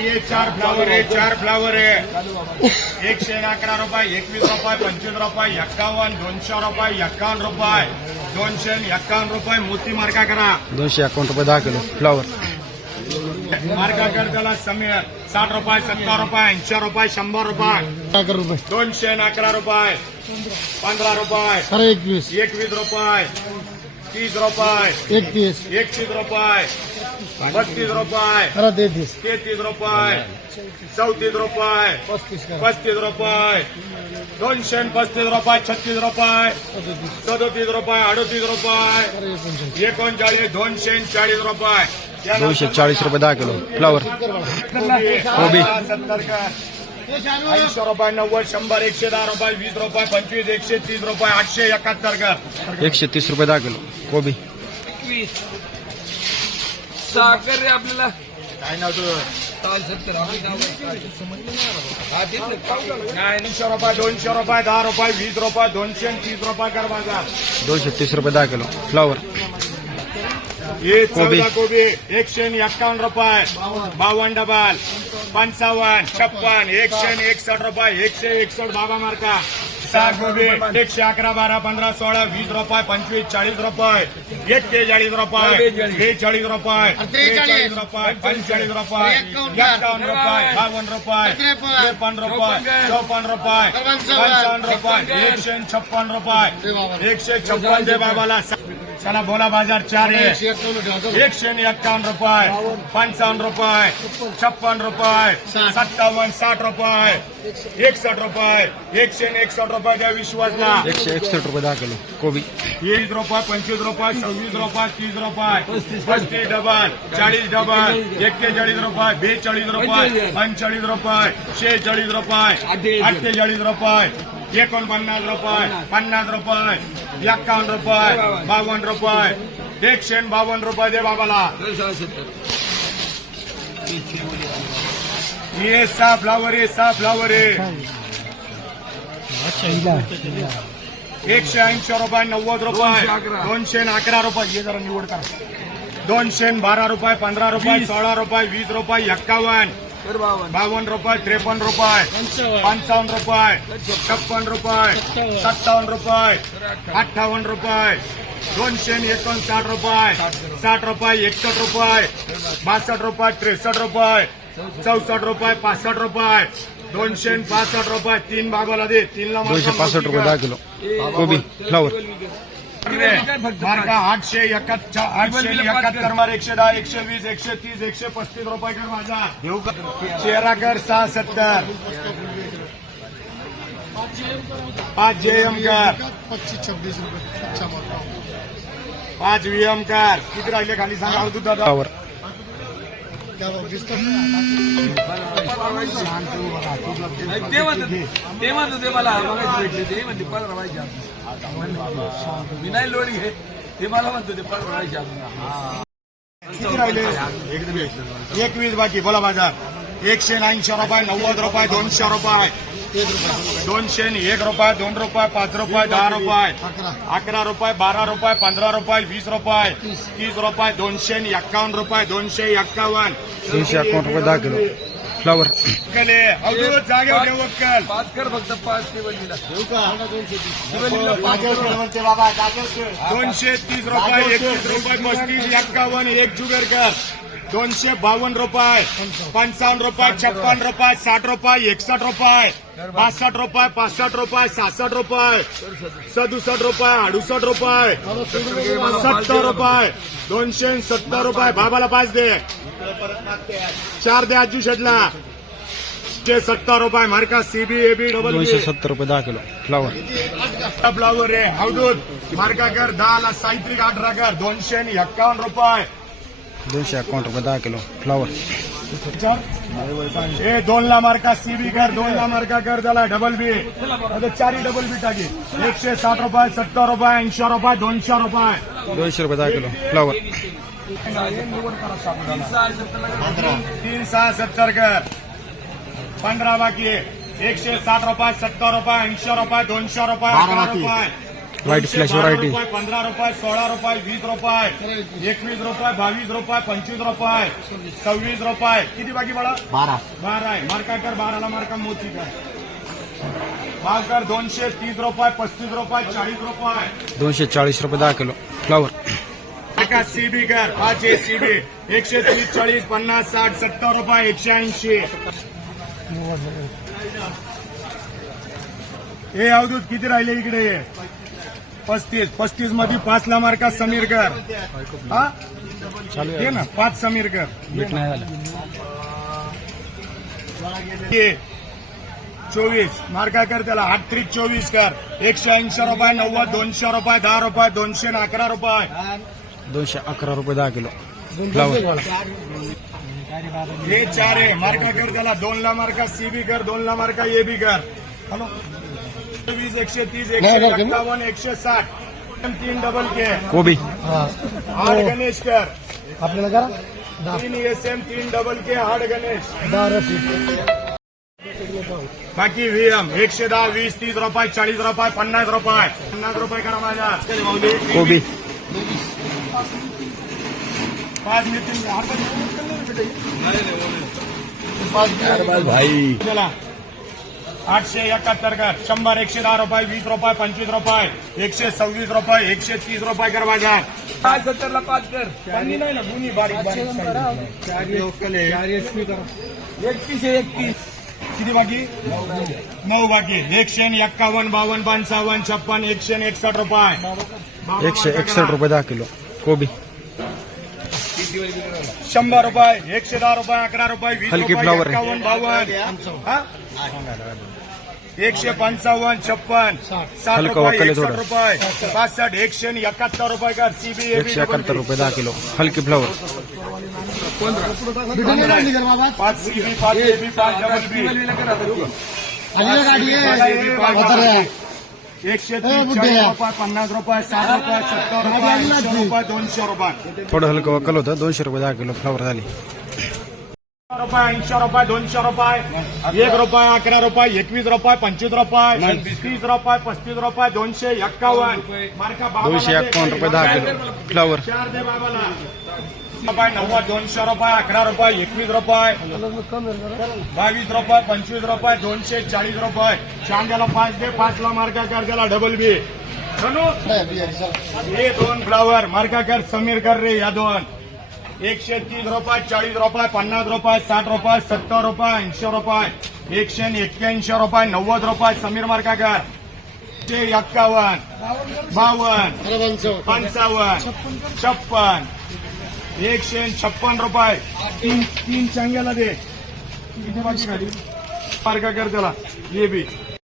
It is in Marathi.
ये चार फ्लावर आहे चार फ्लावर आहे. एकशे अकरा रुपये एकवीस रुपये पंचवीस रुपये एक्कावन्न दोनशे रुपये एक्कावन्न रुपये. दोनशे एक्कावन्न रुपये मोती मार्का करा. दोनशे अकाउंट रुपये दहा किलो फ्लावर. मार्का कर त्याला समीर साठ रुपये सत्तर रुपये ऐंशी रुपये शंभर रुपये. दोनशे अकरा रुपये. पंधरा रुपये. एकवीस. एकवीस रुपये. तीस रुपये. एकतीस. एकतीस रुपये. बत्तीस रुपये. तेहतीस तेहतीस रुपये. चौतीस रुपये. पस्तीस पस्तीस रुपये. दोनशे पस्तीस रुपये छत्तीस रुपये. सदोतीस रुपये अडतीस रुपये. एकोणचाळीस. दोनशे चाळीस रुपये. दोनशे चाळीस रुपये दहा किलो. फ्लावर कोबी सत्तर का? ऐंशी रुपये नव्वद शंभर एकशे दहा रुपये वीस रुपये पंचवीस एकशे तीस रुपये आठशे एकाहत्तर कर एकशे तीस रुपये दहा किलो. कोबी साखर रे आपल्याला. काय नाव तुझं? रुपये दोनशे रुपये दहा रुपये वीस रुपये दोनशे आणि तीस रुपये कर माझा. दोनशे तीस रुपये दहा किलो. फ्लावर हे कोबी. चौदा कोबी. एकशे आणि एक्कावन्न रुपये. बावन्न डबल पंचावन्न छप्पन एकशे आणि एकसष्ट रुपये. एकशे एकसष्ट बाबा मार्का सहा कोबी एकशे अकरा बारा पंधरा सोळा वीस रुपये पंचवीस चाळीस रुपये. एक्केचाळीस रुपये बेचाळीस रुपये त्रेचाळीस रुपये पंचेचाळीस रुपये एक्कावन्न रुपये बावन्न रुपये त्रेपन्न रुपये चौपन्न रुपये पंचावन्न रुपये एकशे छप्पन रुपये एकशे छप्पन दे बाबाला. चला बोला बाजार चार. एकशे एक्कावन्न रुपये. पंचावन्न रुपये. छप्पन रुपये. सत्तावन्न साठ रुपये. एकसष्ट रुपये. एकशे एकसष्ट रुपये द्या विश्वासला. एकशे एकसष्ट रुपये दहा किलो. कोबी. वीस रुपये पंचवीस रुपये सव्वीस रुपये तीस रुपये. पस्तीस डबल चाळीस डबल एक्केचाळीस रुपये बेचाळीस रुपये पंचेचाळीस. रुपये शेहेचाळीस रुपये अठ्ठेचाळीस रुपये. एकोणपन्नास रुपये पन्नास रुपये एक्कावन्न रुपये बावन्न रुपये. एकशे बावन्न रुपये दे बाबाला. ये सहा फ्लावर आहे सहा फ्लावर एकशे ऐंशी रुपये नव्वद रुपये. दोनशे अकरा. रुपये. हे जरा निवड करा. दोनशे बारा रुपये पंधरा रुपये सोळा रुपये वीस रुपये एक्कावन्न. बावन्न. रुपये त्रेपन्न रुपये पंचावन्न. रुपये छप्पन रुपये सत्तावन्न. रुपये अठ्ठावन्न. रुपये दोनशे एकोणसाठ रुपये साठ रुपये एकसष्ट रुपये बासष्ट रुपये त्रेसष्ट रुपये चौसष्ट. रुपये पासष्ट रुपये दोनशे पासष्ट रुपये तीन बाबाला दे तीनला दोनशे पासष्ट रुपये दहा किलो. कोबी फ्लावर आठशे एकाहत्तर आठशे एकाहत्तर मार एकशे दहा एकशे वीस एकशे तीस एकशे पस्तीस रुपये कर माझा. देऊ का? चेहरा कर सहा सत्तर पाच जे एम कर. पच्चीस छब्बीस रुपये पाच व्हीएम कर. किती राहिले खाली सांगा. अवधूत दादा ते म्हणत ते म्हणत होते मला बघायचं भेटले. ते म्हणते मी नाही लोड घे ते मला म्हणतो किती राहिले एकवीस बाकी बोला बाजार एकशे ऐंशी रुपये नव्वद रुपये दोनशे रुपये. दोनशे एक रुपये दोन रुपये पाच रुपये दहा रुपये. अकरा रुपये बारा रुपये पंधरा रुपये वीस रुपये. तीस रुपये दोनशे एक्कावन्न रुपये दोनशे एक्कावन्न. दोनशे अकाउंट रुपये दहा किलो. फ्लावर पाच कर फक्त पाच दोनशे तीस रुपये एकतीस रुपये पस्तीस एक्कावन्न एक जुगेर कर दोनशे बावन्न रुपये पंचावन्न रुपये छप्पन रुपये साठ रुपये एकसष्ट रुपये बासष्ट रुपये पासष्ट रुपये सहासष्ट रुपये सदुसष्ट रुपये अडुसष्ट रुपये सत्तर रुपये दोनशे सत्तर रुपये. बाबाला पाच दे. चार दे आजू शेटला सत्तर रुपये मार्का सीबी एबी डबल दोनशे सत्तर रुपये दहा किलो. फ्लावर फ्लावर आहे अवधूत मार्का कर दहा ला साहित्रिक अठरा कर दोनशे आणि एक्कावन्न रुपये. दोनशे अकाउंट रुपये दहा किलो फ्लावर ए दोन ला मार्का सीबी कर दोन ला मार्का कर त्याला डबल बी आता चारही डबल बी टाकी. एकशे साठ रुपये सत्तर रुपये ऐंशी रुपये दोनशे रुपये. दोनशे रुपये दहा किलो फ्लावर तीन सहा सत्तर कर. पंधरा बाकी. एकशे साठ रुपये सत्तर रुपये ऐंशी रुपये दोनशे रुपये अकरा रुपये. White flash variety. पंधरा रुपये सोळा रुपये वीस रुपये एकवीस रुपये बावीस रुपये पंचवीस रुपये सव्वीस रुपये. किती बाकी बाळा? बारा. बारा आहे. मार्का कर बाराला मार्का मोती कर. भाव कर दोनशे तीस रुपये पस्तीस रुपये चाळीस रुपये. दोनशे चाळीस रुपये दहा किलो. फ्लावर मार्का सीबी कर. पाच आहे सीबी एकशे तीस चाळीस पन्नास साठ सत्तर रुपये एकशे ऐंशी. हे अवधूत किती राहिले इकडे? पस्तीस. पस्तीसमध्ये पाच ला मार्का समीर कर हा ये ना पाच समीर कर भेट नाही झालं ये. चोवीस. मार्का कर त्याला. आठ त्रिक चोवीस कर. एकशे ऐंशी रुपये नव्वद दोनशे रुपये दहा रुपये दोनशे अकरा रुपये. दोनशे अकरा रुपये दहा किलो. हे चार आहे. मार्का कर त्याला. दोन ला मार्का सी बी कर. दोन ला मार्का ए बी कर. हॅलो. वीस एकशे तीस एकशे एक्कावन्न एकशे साठ. तीन डबल के. कोबी. आठ गणेश कर. आपल्याला करा. तीन एस एम तीन डबल के आठ गणेश. बाकी व्हीएम एकशे दहा वीस तीस रुपये चाळीस रुपये पन्नास रुपये. पन्नास रुपये करा माझ्या. कोबी. पाच मिनिट. भाई. चला. आठशे एकाहत्तर कर शंभर एकशे दहा रुपये वीस रुपये पंचवीस रुपये एकशे सव्वीस रुपये एकशे तीस रुपये कर माझ्या काय सत्तरला पाच कर नाही ना गुन्ही बारीक बारीक एकतीसशे एकतीस. किती बाकी? नऊ बाकी. एकशे एक्कावन्न बावन्न पंचावन्न छप्पन एकशे एकसष्ट रुपये. एकशे एकसठ रुपये दहा किलो. कोबी. शंभर रुपये एकशे दहा रुपये अकरा रुपये वीस हलकी रुपये एक्कावन्न बावन्न. हा? एकशे पंचावन्न छप्पन सात रुपये. रुपये पासष्ट एकशे एकाहत्तर रुपये का? सीबी एकशे एकाहत्तर रुपये दहा किलो. हलकी फ्लावर पाच सीबी पाच एबी पाच डबल बी एकशे रुपये पन्नास रुपये साठ रुपये सत्तर रुपये रुपये दोनशे रुपये. थोडं हलकं वक्कल होतं. दोनशे रुपये दहा किलो फ्लावर झाली. रुपये ऐंशी रुपये दोनशे रुपये एक रुपये अकरा रुपये एकवीस रुपये पंचवीस रुपये तीस रुपये पस्तीस रुपये दोनशे एक्कावन्न. मार्का दोनशे. एक्कावन्न रुपये दहा किलो. फ्लावर. चार दे बाबाला. रुपये नव्वद दोनशे रुपये अकरा रुपये एकवीस रुपये. बावीस रुपये पंचवीस रुपये दोनशे चाळीस रुपये. चांद्याला पाच दे पाचला मार्का कर त्याला डबल बी. हे दोन फ्लावर मार्का कर समीर कर रे या दोन. एकशे तीस रुपये चाळीस रुपये पन्नास रुपये साठ रुपये सत्तर रुपये ऐंशी रुपये. एकशे एक्क्याऐंशी रुपये नव्वद रुपये समीर मार्काकर ते एक्कावन्न बावन्न पंचावन्न छप्पन. एकशे छप्पन रुपये. तीन तीन चांग्याला दे. मार्काकर त्याला. ये बी.